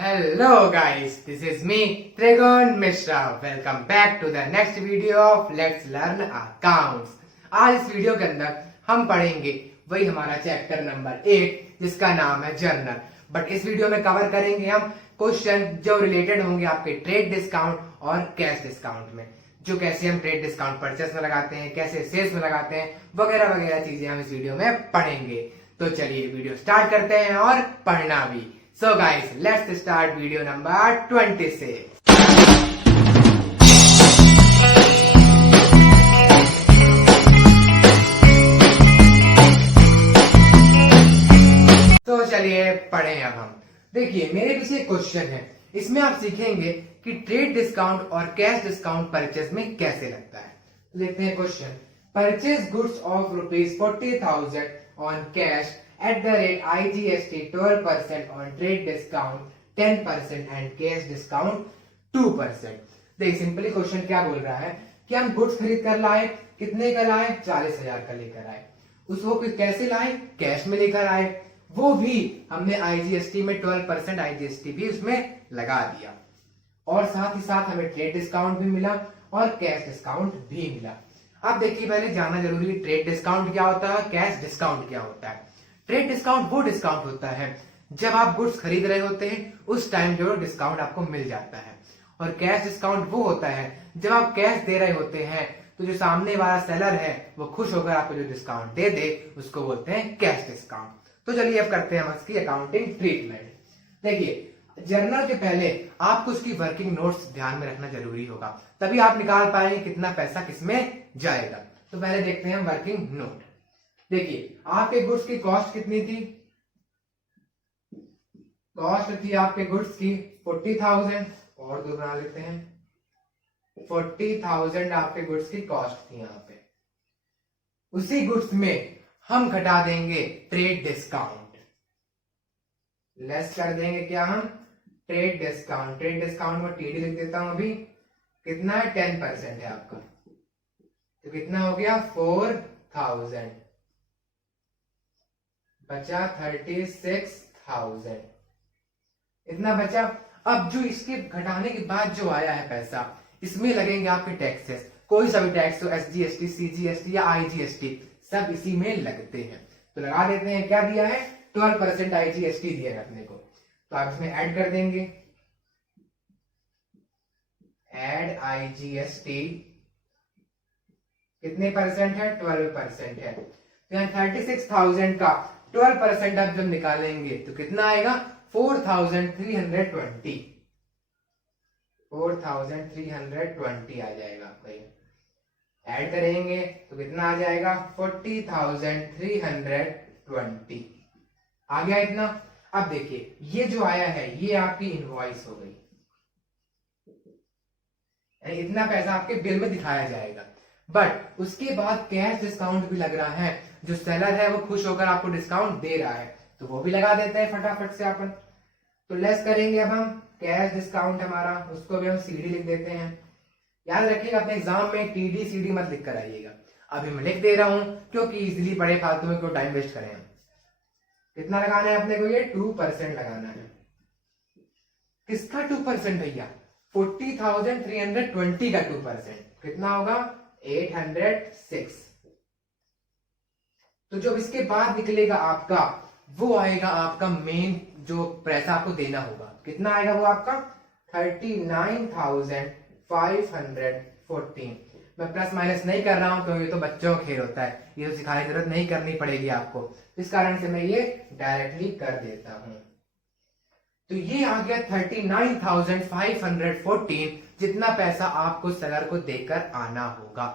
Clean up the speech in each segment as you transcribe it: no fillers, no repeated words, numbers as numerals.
Hello guys, this is me Trigon Mishra. Welcome back to the next video of Let's Learn Accounts. आज इस video के अंदर हम पढ़ेंगे वही हमारा चैप्टर नंबर 8 जिसका नाम है जर्नल। बट इस वीडियो में कवर करेंगे हम क्वेश्चन जो रिलेटेड होंगे आपके ट्रेड डिस्काउंट और कैश डिस्काउंट में, जो कैसे हम ट्रेड डिस्काउंट परचेस में लगाते हैं, कैसे सेल्स में लगाते हैं, वगैरह वगैरह चीजें हम इस वीडियो में पढ़ेंगे। तो चलिए वीडियो स्टार्ट करते हैं और पढ़ना भी। So guys, let's start video number 26. तो चलिए पढ़ें अब हम। देखिए मेरे पीछे क्वेश्चन है, इसमें आप सीखेंगे कि ट्रेड डिस्काउंट और कैश डिस्काउंट परचेज में कैसे लगता है। तो देखते हैं question. Purchase goods of ₹40,000 on cash at the rate IGST 12% on trade discount 10% and cash discount 2%। देख सिंपली क्वेश्चन क्या बोल रहा है कि हम गुड्स खरीद कर लाए, कितने का लाए, 40,000 का लेकर आए, उसको कैसे लाए, कैश में लेकर आए, वो भी हमने IGST में 12% IGST भी उसमें लगा दिया और साथ ही साथ हमें ट्रेड डिस्काउंट भी मिला और कैश डिस्काउंट भी मिला। अब देखिए पहले जानना जरूरी है ट्रेड डिस्काउंट क्या होता है, कैश डिस्काउंट क्या होता है। ट्रेड डिस्काउंट वो डिस्काउंट होता है जब आप गुड्स खरीद रहे होते हैं उस टाइम जो डिस्काउंट आपको मिल जाता है, और कैश डिस्काउंट वो होता है जब आप कैश दे रहे होते हैं तो जो सामने वाला सेलर है वो खुश होकर आपको जो डिस्काउंट दे दे उसको बोलते हैं कैश डिस्काउंट। तो चलिए अब करते हैं हम इसकी अकाउंटिंग ट्रीटमेंट। देखिए जर्नल के पहले आपको उसकी वर्किंग नोट्स ध्यान में रखना जरूरी होगा, तभी आप निकाल पाएंगे कितना पैसा किसमें जाएगा। तो पहले देखते हैं वर्किंग नोट। देखिए आपके गुड्स की कॉस्ट कितनी थी, कॉस्ट थी आपके गुड्स की 40,000 और दो बना लेते हैं, 40,000 आपके गुड्स की कॉस्ट थी। यहाँ पे उसी गुड्स में हम घटा देंगे ट्रेड डिस्काउंट, लेस कर देंगे क्या हम, ट्रेड डिस्काउंट। ट्रेड डिस्काउंट में टीडी लिख देता हूं अभी, कितना है 10% है आपका, तो कितना हो गया 4,000, बचा 36,000, इतना बचा। अब जो इसके घटाने के बाद जो आया है पैसा, इसमें लगेंगे आपके टैक्सेस, कोई सा भी टैक्स हो, SGST, CGST या IGST, सब इसी में लगते हैं। तो लगा देते हैं, क्या दिया है 12% IGST दिया है अपने को, तो आप इसमें ऐड कर देंगे, ऐड IGST कितने परसेंट है, 12% है। तो यहाँ 36,000 का 12% आप जब निकालेंगे तो कितना आएगा 4,320, 4,320 आ जाएगा आपका। ये ऐड करेंगे तो कितना आ जाएगा 40,320 आ गया इतना। अब देखिए ये जो आया है ये आपकी इनवॉइस हो गई, इतना पैसा आपके बिल में दिखाया जाएगा। बट उसके बाद कैश डिस्काउंट भी लग रहा है, जो सेलर है वो खुश होकर आपको डिस्काउंट दे रहा है, तो वो भी लगा देते हैं फटाफट से अपन। तो लेस करेंगे अब हम कैश डिस्काउंट हमारा, उसको भी हम सीडी लिख देते हैं। याद रखिएगा अपने एग्जाम में टीडी सीडी मत लिख कर आइएगा, अभी मैं लिख दे रहा हूं क्योंकि इजिली पढ़े, फालतू में क्यों टाइम वेस्ट करें। कितना लगाना है अपने को, ये 2% लगाना है। किसका 2% भैया, 40,320 का 2%, कितना होगा 806। तो जब इसके बाद निकलेगा आपका, वो आएगा आपका मेन जो पैसा आपको देना होगा, कितना आएगा वो आपका 39,514। मैं प्लस माइनस नहीं कर रहा हूं क्योंकि ये तो बच्चों का खेल होता है, ये तो सिखाने की जरूरत नहीं करनी पड़ेगी आपको, इस कारण से मैं ये डायरेक्टली कर देता हूं। तो ये आ गया 39,514, जितना पैसा आपको सेलर को देकर आना होगा।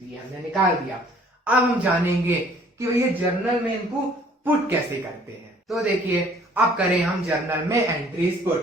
तो ये हमने निकाल दिया। अब हम जानेंगे कि ये जर्नल में इनको पुट कैसे करते हैं। तो देखिए अब करें हम जर्नल में एंट्रीज पुट।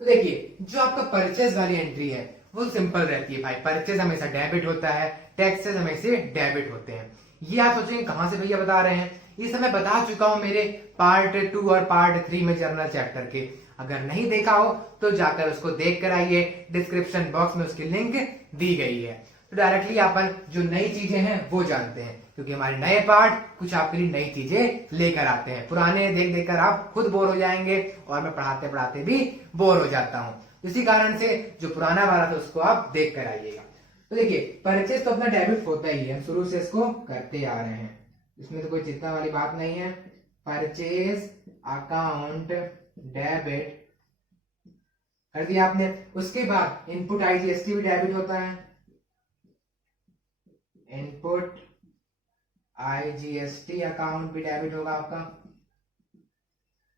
तो देखिए जो आपका परचेज वाली एंट्री है वो सिंपल रहती है भाई, परचेज हमेशा डेबिट होता है, टैक्सेस हमेशा डेबिट होते हैं। ये आप सोचेंगे कहां से भैया बता रहे हैं, ये सब मैं बता चुका हूं मेरे पार्ट 2 और पार्ट 3 में जर्नल चैप्टर के। अगर नहीं देखा हो तो जाकर उसको देख कर आइए, डिस्क्रिप्शन बॉक्स में उसकी लिंक दी गई है। तो डायरेक्टली अपन जो नई चीजें हैं वो जानते हैं, क्योंकि हमारे नए पार्ट कुछ आपके लिए नई चीजें लेकर आते हैं। पुराने देख देख कर आप खुद बोर हो जाएंगे और मैं पढ़ाते पढ़ाते भी बोर हो जाता हूँ। इसी कारण से जो पुराना वाला था उसको आप देख कर आइएगा। तो देखिए परचेज तो अपना डेबिट होता ही है, हम शुरू से इसको करते आ रहे हैं, इसमें तो कोई चिंता वाली बात नहीं है। परचेज अकाउंट डेबिट कर दिया आपने। उसके बाद इनपुट आईजीएसटी भी डेबिट होता है, इनपुट आईजीएसटी अकाउंट भी डेबिट होगा आपका।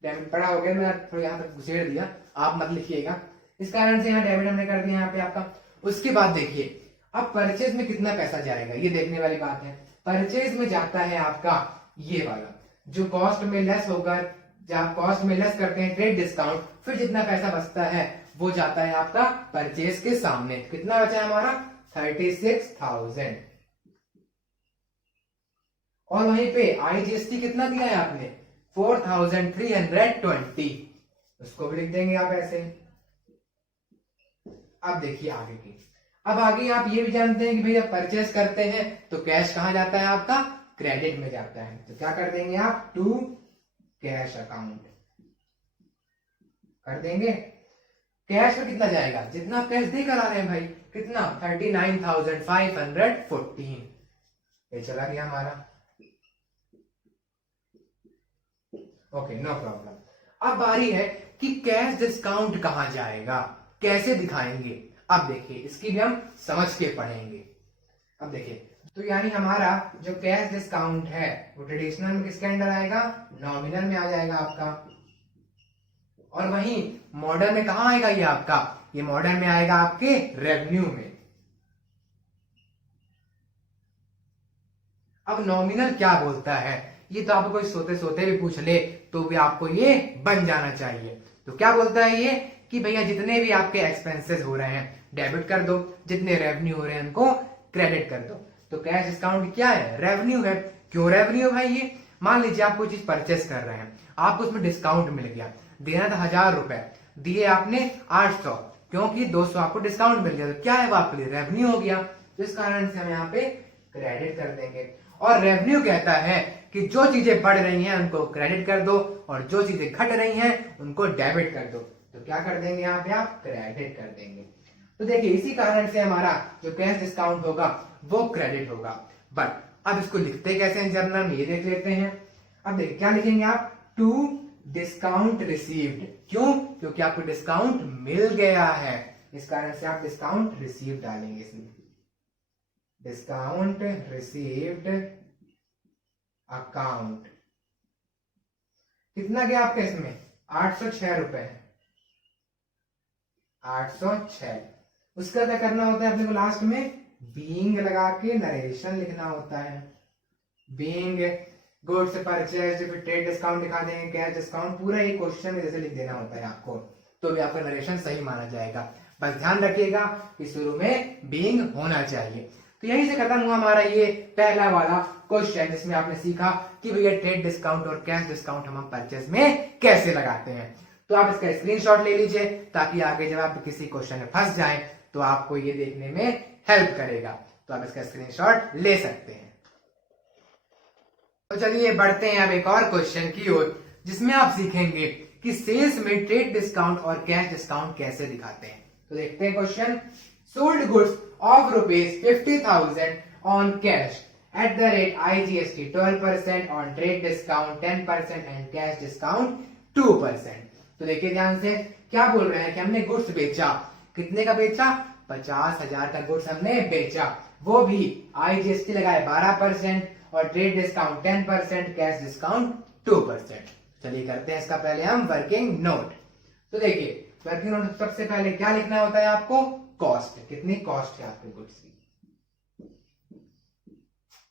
डेबिट पड़ा हो गया, मैं थोड़ा यहां तक घुसेड़ दिया, आप मत लिखिएगा। इस कारण से यहाँ डेबिट हमने कर दिया यहाँ पे आपका। उसके बाद देखिए अब परचेज में कितना पैसा जाएगा ये देखने वाली बात है। परचेज में जाता है आपका ये वाला जो कॉस्ट में लेस होकर, जब कॉस्ट में लेस करते हैं ट्रेड डिस्काउंट, फिर जितना पैसा बचता है वो जाता है आपका परचेज के सामने। कितना बचा है हमारा 36,000। और वहीं पे आईजीएसटी कितना दिया है आपने 4,320, उसको भी लिख देंगे आप ऐसे। अब देखिए आगे की, अब आगे आप ये भी जानते हैं कि भैया परचेज करते हैं तो कैश कहां जाता है आपका क्रेडिट में जाता है। तो क्या कर देंगे आप टू कैश अकाउंट कर देंगे। कैश में कितना जाएगा, जितना आप कैश देकर आ रहे हैं भाई, कितना 39,514, ये चला गया हमारा। Okay no problem. अब बारी है कि कैश डिस्काउंट कहां जाएगा, कैसे दिखाएंगे। अब देखिए इसकी भी हम समझ के पढ़ेंगे। अब देखिए तो यानी हमारा जो कैश डिस्काउंट है वो ट्रेडिशनल में किसके अंडर आएगा, नॉमिनल में आ जाएगा आपका। और वहीं मॉडर्न में कहां आएगा ये आपका, ये मॉडर्न में आएगा आपके रेवेन्यू में। अब नॉमिनल क्या बोलता है ये तो आपको कोई सोते सोते भी पूछ ले तो भी आपको ये बन जाना चाहिए। तो क्या बोलता है ये कि भैया जितने भी आपके एक्सपेंसेस हो रहे हैं डेबिट कर दो, जितने रेवेन्यू हो रहे हैं उनको क्रेडिट कर दो। तो कैश डिस्काउंट क्या है, रेवेन्यू है। क्यों रेवेन्यू भाई, ये मान लीजिए आप कोई चीज परचेस कर रहे हैं, आपको उसमें डिस्काउंट मिल गया, देना था 1,000 रुपए, दिए आपने 800, क्योंकि 200 आपको डिस्काउंट मिल गया। तो क्या है वो आपके लिए रेवेन्यू हो गया। तो इस कारण से हम यहाँ पे क्रेडिट कर देंगे। और रेवेन्यू कहता है कि जो चीजें बढ़ रही हैं उनको क्रेडिट कर दो और जो चीजें घट रही हैं उनको डेबिट कर दो। तो क्या कर देंगे यहाँ पे आप क्रेडिट कर देंगे। तो देखिए इसी कारण से हमारा जो कैश डिस्काउंट होगा वो क्रेडिट होगा। बट अब इसको लिखते कैसे हैं जर्नल में ये देख लेते हैं। अब देखिए क्या लिखेंगे आप टू डिस्काउंट रिसीव्ड। क्यों, क्योंकि आपको डिस्काउंट मिल गया है, इस कारण से आप डिस्काउंट रिसीव्ड डालेंगे इसमें। डिस्काउंट रिसीव्ड अकाउंट कितना गया आपके इसमें 806 रुपए, 806। उसका क्या करना होता है अपने को लास्ट में बीइंग लगा के नरेशन लिखना होता है। बीइंग गुड्स परचेज, फिर ट्रेड डिस्काउंट दिखा देंगे, कैश डिस्काउंट, पूरा एक क्वेश्चन में जैसे लिख देना होता है आपको, तो भी आपका नरेशन सही माना जाएगा। बस ध्यान रखिएगा कि शुरू में बीइंग होना चाहिए। तो यहीं से खत्म हुआ हमारा ये पहला वाला क्वेश्चन जिसमें आपने सीखा कि भैया ट्रेड डिस्काउंट और कैश डिस्काउंट हम परचेज में कैसे लगाते हैं। तो आप इसका स्क्रीनशॉट ले लीजिए ताकि आगे जब आप किसी क्वेश्चन में फंस जाएं तो आपको ये देखने में हेल्प करेगा। तो आप इसका स्क्रीनशॉट ले सकते हैं। तो चलिए बढ़ते हैं अब एक और क्वेश्चन की ओर जिसमें आप सीखेंगे कि सेल्स में ट्रेड डिस्काउंट और कैश डिस्काउंट कैसे दिखाते हैं। तो देखते हैं question. Sold goods of rupees 50,000 on cash at the rate IGST 12%, on trade discount 10% and cash discount 2%। तो देखिए ध्यान से क्या बोल रहे हैं कि हमने गुड्स बेचा, कितने का बेचा 50,000 का गुड्स हमने बेचा, वो भी IGST लगाए 12% और ट्रेड डिस्काउंट 10%, कैश डिस्काउंट 2%। चलिए करते हैं इसका पहले हम वर्किंग नोट। तो देखिए वर्किंग नोट सबसे पहले क्या लिखना होता है आपको, कॉस्ट, कितनी कॉस्ट है आपके गुड्स की।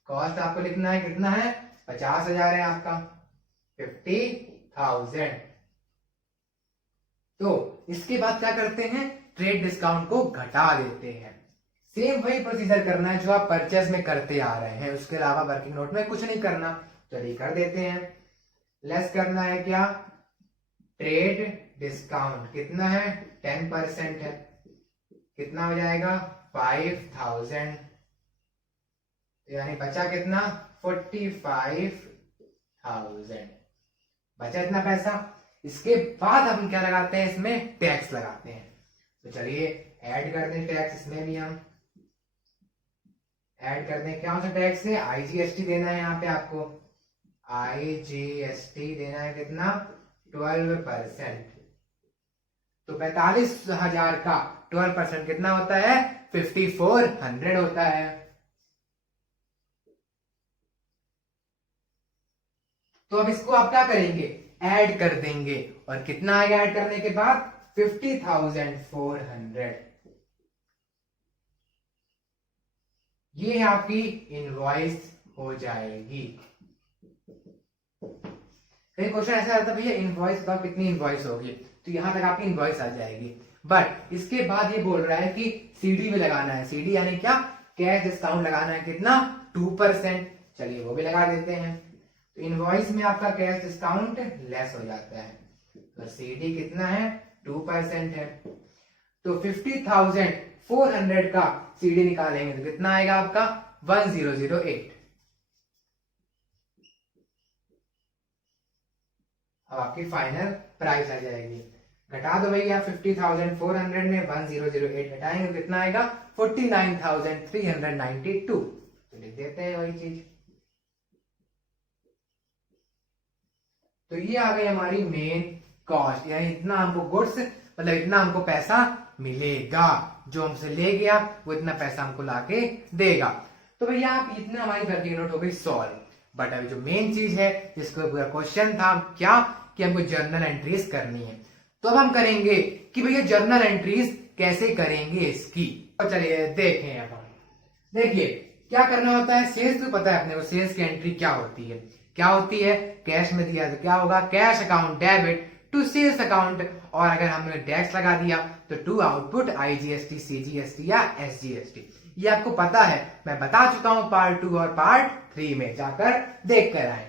कॉस्ट आपको लिखना है, कितना है 50,000 है आपका, 50,000। तो इसके बाद क्या करते हैं, ट्रेड डिस्काउंट को घटा देते हैं। सेम वही प्रोसीजर करना है जो आप परचेज में करते आ रहे हैं, उसके अलावा वर्किंग नोट में कुछ नहीं करना। चलिए कर देते हैं। लेस करना है क्या, ट्रेड डिस्काउंट कितना है 10% है, कितना हो जाएगा 5,000 यानी बचा कितना 45,000 बचा इतना पैसा। इसके बाद हम क्या लगाते हैं, इसमें टैक्स लगाते हैं। तो चलिए ऐड कर दें टैक्स, इसमें भी हम ऐड कर दें। क्या सा टैक्स है, आईजीएसटी देना है यहाँ पे आपको, आईजीएसटी देना है कितना 12%। तो 45,000 का 12% कितना होता है 5400 होता है। तो अब इसको आप क्या करेंगे, ऐड कर देंगे, और कितना आएगा ऐड करने के बाद 50,400। ये आपकी इनवॉइस हो जाएगी। कई क्वेश्चन ऐसा आता है भैया इनवॉइस बताओ कितनी इनवॉइस होगी, तो यहां तक आपकी इनवॉइस आ जाएगी। बट इसके बाद ये बोल रहा है कि सीडी में लगाना है, सीडी यानी क्या, कैश डिस्काउंट लगाना है कितना 2%। चलिए वो भी लगा देते हैं। तो इनवॉइस में आपका कैश डिस्काउंट लेस हो जाता है, तो सीडी कितना है 2% है। तो 50,400 का सीडी निकालेंगे तो कितना आएगा आपका 1008। अब आपकी फाइनल प्राइस आ जाएगी। घटा दो भैया 50,400 में 1008 घटाएंगे तो कितना आएगा 49,392। तो लिख देते हैं वही चीज। तो ये आ गई हमारी मेन कॉस्ट, यानी इतना हमको गुड्स मतलब इतना हमको पैसा मिलेगा, जो हमसे ले गया वो इतना पैसा हमको लाके देगा। तो भैया आप इतना हमारी वर्किंग नोट हो गई सॉल्व। बट अभी जो मेन चीज है जिसको पूरा क्वेश्चन था क्या, कि हमको जर्नल एंट्रीज करनी है। तो अब हम करेंगे कि भैया जर्नल एंट्रीज कैसे करेंगे इसकी। तो चलिए देखें। अब हम देखिए क्या करना होता है, सेल्स तो पता है अपने को, सेल्स की एंट्री क्या होती है, क्या होती है, कैश में दिया तो क्या होगा cash account debit to sales account, और अगर हमने टैक्स लगा दिया तो टू आउटपुट आईजीएसटी, सीजीएसटी या एसजीएसटी। ये आपको पता है, मैं बता चुका हूं पार्ट 2 और पार्ट 3 में, जाकर देख कर आए।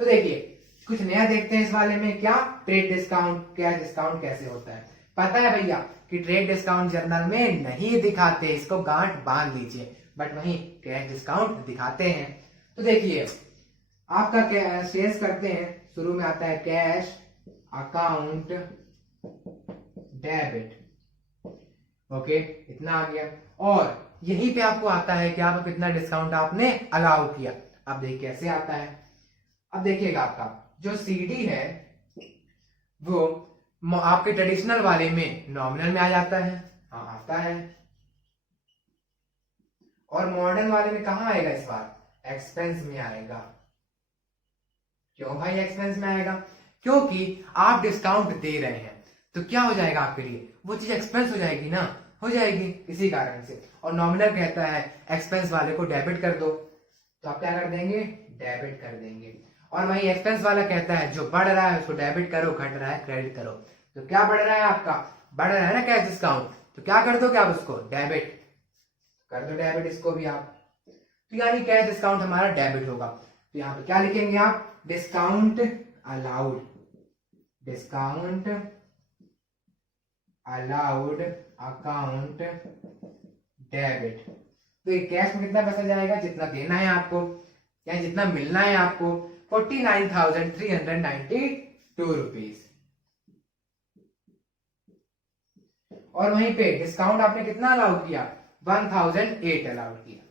तो देखिए कुछ नया देखते हैं इस वाले में, क्या ट्रेड डिस्काउंट, कैश डिस्काउंट कैसे होता है। पता है भैया कि ट्रेड डिस्काउंट जर्नल में नहीं दिखाते, इसको गांठ बांध लीजिए, बट वहीं कैश डिस्काउंट दिखाते हैं। तो देखिए आपका सेल्स करते हैं, शुरू में आता है कैश अकाउंट डेबिट, ओके इतना आ गया, और यहीं पे आपको आता है कि आप कितना डिस्काउंट आपने अलाउ किया। अब देखिए कैसे आता है। अब देखिएगा आपका जो सीडी है वो आपके ट्रेडिशनल वाले में नॉमिनल में आ जाता है, हाँ आता है, और मॉडर्न वाले में कहां आएगा इस बार एक्सपेंस में आएगा। क्यों भाई एक्सपेंस में आएगा, क्योंकि आप डिस्काउंट दे रहे हैं तो क्या हो जाएगा आपके लिए, वो चीज एक्सपेंस हो जाएगी ना, हो जाएगी इसी कारण से। और नॉमिनल कहता है एक्सपेंस वाले को डेबिट कर दो, तो आप क्या कर देंगे डेबिट कर देंगे। और वही एक्सपेंस वाला कहता है जो बढ़ रहा है उसको डेबिट करो, घट रहा है क्रेडिट करो। तो क्या बढ़ रहा है आपका, बढ़ रहा है ना कैश डिस्काउंट, तो क्या कर दोगे आप उसको डेबिट कर दो, डेबिट इसको भी आप। तो यानी कैश डिस्काउंट हमारा डेबिट होगा। तो यहाँ पे क्या लिखेंगे आप discount allowed, discount allowed account debit. तो ये कैश में कितना पैसा जाएगा, जितना देना है आपको या जितना मिलना है आपको 49,392 रुपीज। और वहीं पे डिस्काउंट आपने कितना अलाउ किया 1008 अलाउ किया,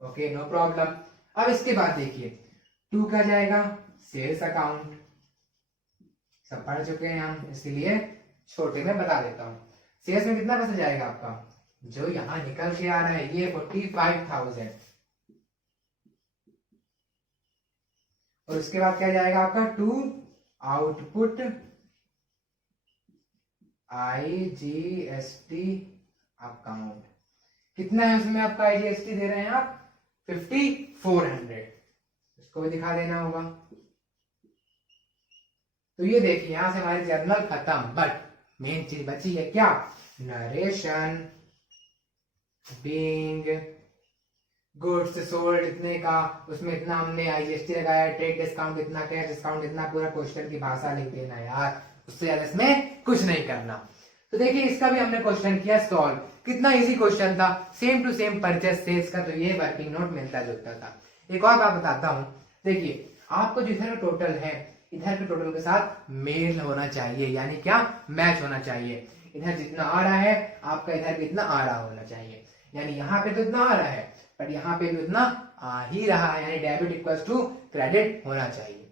ओके नो प्रॉब्लम। अब इसके बाद देखिए 2 का जाएगा सेल्स अकाउंट, सब पढ़ चुके हैं हम इसलिए छोटे में बता देता हूं। सेल्स में कितना पैसा जाएगा आपका, जो यहां निकल के आ रहा है ये 45,000, और उसके बाद क्या जाएगा आपका टू आउटपुट आईजीएसटी अकाउंट। कितना है उसमें आपका आईजीएसटी दे रहे हैं आप 5400, इसको भी दिखा देना होगा। तो ये देखिए यहां से हमारी जर्नल खत्म, बट मेन चीज बची है क्या, नरेशन बीइंग गुड्स सोल्ड इतने का, उसमें इतना हमने आईजीएसटी लगाया, ट्रेड डिस्काउंट इतना, कैश डिस्काउंट इतना, पूरा क्वेश्चन की भाषा लिख देना यार, उससे ज्यादा इसमें कुछ नहीं करना। तो देखिए इसका भी हमने क्वेश्चन किया सॉल्व, कितना इजी क्वेश्चन था, same to same purchase sales का, तो ये वर्किंग नोट मिलता जुलता था। एक और बात बताता हूं, देखिए आपको जो इधर टोटल है इधर के टोटल के साथ मेल होना चाहिए, यानी क्या, मैच होना चाहिए। इधर जितना आ रहा है आपका इधर भी इतना आ रहा होना चाहिए, यानी यहाँ पे तो इतना आ रहा है पर यहाँ पे भी उतना आ ही रहा है, यानी डेबिट इक्वल्स टू क्रेडिट होना चाहिए।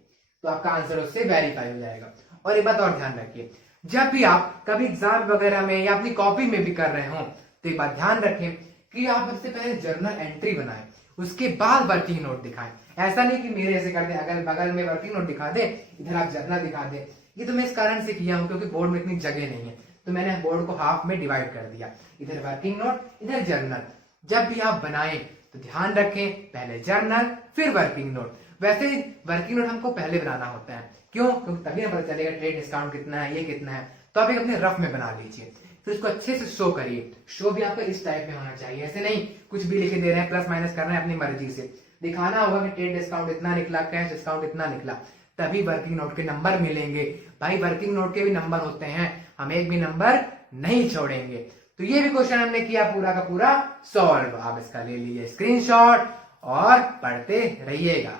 तो आपका आंसर उससे वेरीफाई हो जाएगा। और एक बात और ध्यान रखिए, जब भी आप कभी एग्जाम वगैरह में या अपनी कॉपी में भी कर रहे हो तो एक बात ध्यान रखें कि आप सबसे पहले जर्नल एंट्री बनाएं, उसके बाद वर्किंग नोट दिखाएं। ऐसा नहीं कि मेरे ऐसे कर दे, अगल बगल में वर्किंग नोट दिखा दे, इधर आप जर्नल दिखा दे। ये तो मैं इस कारण से किया हूं क्योंकि बोर्ड में इतनी जगह नहीं है, तो मैंने बोर्ड को हाफ में डिवाइड कर दिया, इधर वर्किंग नोट इधर जर्नल। जब भी आप बनाएं तो ध्यान रखें पहले जर्नल फिर वर्किंग नोट। वैसे वर्किंग नोट हमको पहले बनाना होता है, क्यों, क्योंकि तभी ना पता चलेगा ट्रेड डिस्काउंट कितना है, ये कितना है। तो आप एक अपने रफ में बना लीजिए, फिर उसको अच्छे से शो करिए। शो भी आपका इस टाइप में होना चाहिए, ऐसे नहीं कुछ भी लिखे दे रहे हैं, प्लस माइनस कर रहे हैं अपनी मर्जी से। दिखाना होगा कि ट्रेड डिस्काउंट इतना निकला, कैश डिस्काउंट इतना निकला, तभी वर्किंग नोट के नंबर मिलेंगे। भाई वर्किंग नोट के भी नंबर होते हैं, हम एक भी नंबर नहीं छोड़ेंगे। तो ये भी क्वेश्चन हमने किया पूरा का पूरा सॉल्व। आप इसका ले लीजिए स्क्रीनशॉट और पढ़ते रहिएगा।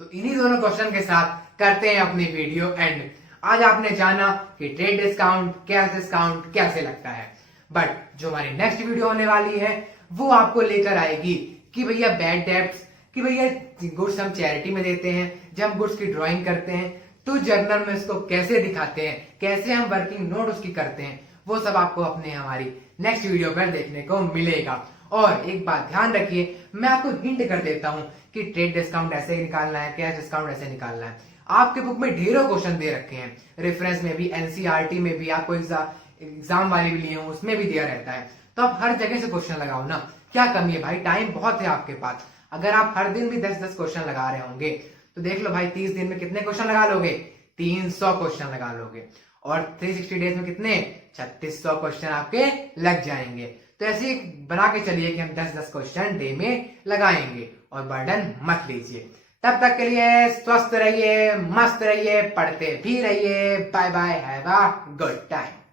तो इन्हीं दोनों क्वेश्चन के साथ करते हैं अपनी वीडियो एंड। आज आपने जाना कि ट्रेड डिस्काउंट, कैश डिस्काउंट कैसे लगता है, बट जो हमारी नेक्स्ट वीडियो होने वाली है वो आपको लेकर आएगी कि भैया बैड डेब्ट्स, कि भैया गुड्स हम चैरिटी में देते हैं, जब हम गुड्स की ड्राइंग करते हैं तो जर्नल में उसको कैसे दिखाते हैं, कैसे हम वर्किंग नोट उसकी करते हैं, वो सब आपको अपने हमारी नेक्स्ट वीडियो पर देखने को मिलेगा। और एक बात ध्यान रखिए, मैं आपको हिंट कर देता हूं कि ट्रेड डिस्काउंट ऐसे निकालना है, कैश डिस्काउंट ऐसे निकालना है। आपके बुक में ढेरों क्वेश्चन दे रखे हैं, रेफरेंस में भी, एनसीईआरटी में भी, आपको एग्जाम वाले भी लिए हो उसमें भी दिया रहता है। तो आप हर जगह से क्वेश्चन लगाओ ना, क्या कमी है भाई, टाइम बहुत है आपके पास। अगर आप हर दिन भी 10-10 क्वेश्चन लगा रहे होंगे तो देख लो भाई 30 दिन में कितने क्वेश्चन लगा लोगे, 300 क्वेश्चन लगा लोगे। और 360 डेज में कितने, 3600 क्वेश्चन आपके लग जाएंगे। तो ऐसे ही बना के चलिए कि हम 10-10 क्वेश्चन डे में लगाएंगे और बर्डन मत लीजिए। तब तक के लिए स्वस्थ रहिए, मस्त रहिए, पढ़ते भी रहिए। Bye bye, have a good time.